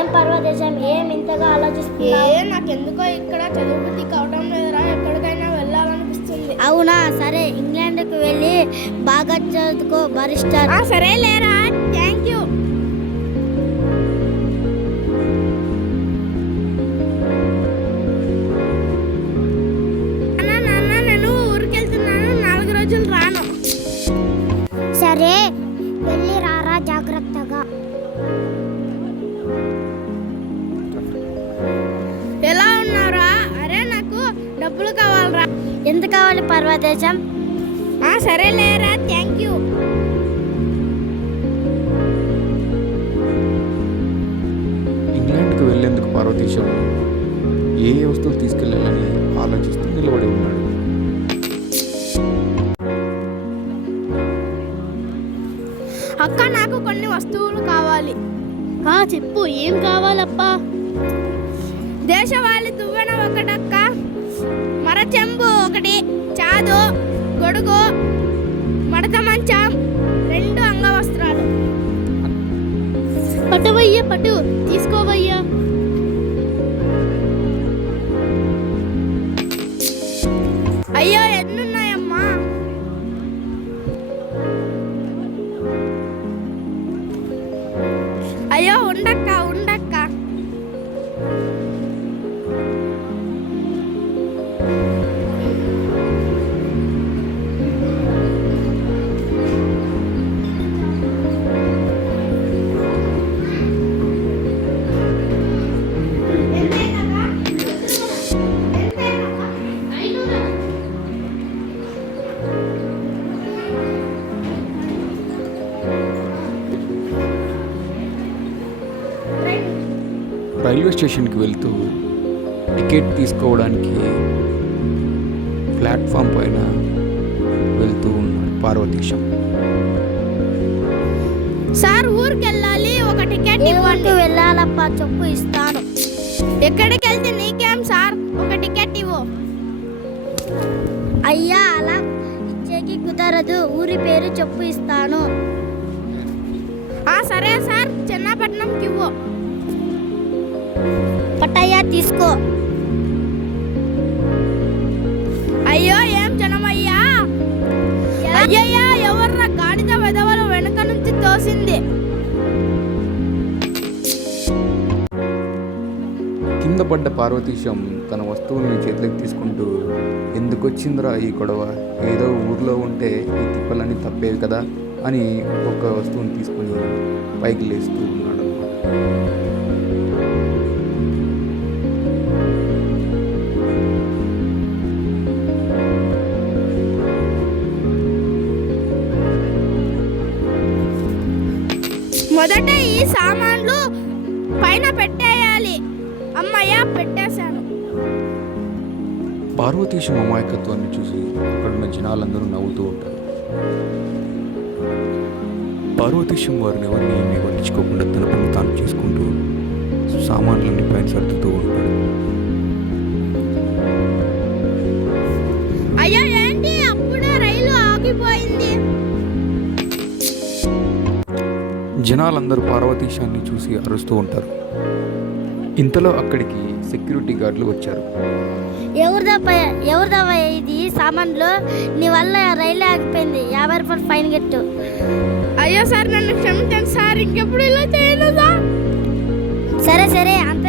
ఏం పర్వదేశం, ఏం ఇంతగా ఆలోచిస్తున్నావు? నాకెందుకో ఇక్కడ చదువుబుద్ధి కావడం లేదురా, ఎక్కడికైనా వెళ్ళాలనిపిస్తుంది. అవునా, సరే ఇంగ్లాండ్కి వెళ్ళి బాగా చదువుకో బరిస్టర్. సరే లేరా, థ్యాంక్ యూ. నాన్న, నేను ఊరికెళ్తున్నాను, 4 రోజులు రాను. సరే వెళ్ళి రారా జాగ్రత్తగా. ఎలా ఉన్నారా? అరే నాకు డబ్బులు కావాలరా. ఎంత కావాలి పర్వదేశం? సరే లేరా, థ్యాంక్ యూ. ఇంగ్లాండ్కి వెళ్ళేందుకు పార్వతీశం ఏ వస్తువులు తీసుకెళ్లాలని ఆలోచిస్తూ నిలబడి ఉన్నాడు. అక్క, నాకు కొన్ని వస్తువులు కావాలి. చెప్పు, ఏం కావాలప్పా? దేశవాళీ దువ్వెన ఒకటక్క, మరచెంబు ఒకటి, చాదు, గొడుగు, మడత మంచం, 2 అంగవస్త్రాలు. పట్టువయ్యా, పట్టు తీసుకోవయ్యా. అయ్యో, ఎన్నున్నాయమ్మా? అయ్యో, ఉండక్క. రైల్వే స్టేషన్కి వెళ్తూ టికెట్ తీసుకోవడానికి ప్లాట్ఫామ్ పైన వెళ్తూ ఉన్నాడు పార్వతీశం. సార్, ఊరికెళ్ళాలి, ఒక టికెట్ ఇవ్వండి. వెళ్ళాలప్పా, చెప్పు ఇస్తాను. ఎక్కడికి వెళ్తే నీకేం సార్, ఒక టికెట్ ఇవ్వు. అయ్యా, అలా ఇచ్చేకి కుదరదు, ఊరి పేరు చెప్పు ఇస్తాను. సరే సార్, చెన్నపట్నంకి ఇవ్వు. పట్టయ్యా, తీసుకో. అయ్యో, ఏం జనమయ్యా? అయ్యయ్యా, ఎవర్రా గాడిద వెదవలు వెనక నుంచి తోసింది? కింద పడ్డ పార్వతీశం తన వస్తువుల్ని చేతిలోకి తీసుకుంటూ, ఎందుకొచ్చిందిరా ఈ గొడవ, ఏదో ఊర్లో ఉంటే ఈ తిప్పలన్నీ తప్పేవి కదా అని ఒక వస్తువుని తీసుకుని పైకి లేస్తూ ఉన్నాడు. మొదట ఈ సామాన్లు పైన పెట్టేయాలి. అమ్మయ్య, పెట్టేశాను. పార్వతీశం అమాయకత్వాన్ని చూసి అక్కడున్న జనాలందరూ నవ్వుతూ ఉంటారు. పార్వతీశం వారిని ఎవరిని ఏమీ పట్టించుకోకుండా తన పని తాను చేసుకుంటూ సామాన్లన్నీ పైన సర్దుతూ ఉంటాడు. అయ్యో, ఏంటి అప్పుడే రైలు ఆగిపోయింది? జనాలందరూ పార్వతీశాన్ని చూసి అరుస్తూ ఉంటారు. ఇంతలో అక్కడికి సెక్యూరిటీ గార్డులు వచ్చారు. ఎవరిదవ్వ ఇది సామాన్లు? నీ వల్ల రైలు ఆగిపోయింది, 50 రూపాయలు ఫైన్ కట్టు. అయ్యో సార్, నన్ను క్షమించండి సార్, ఇంకెప్పుడు ఇలా చేయను సార్. సరే, అంత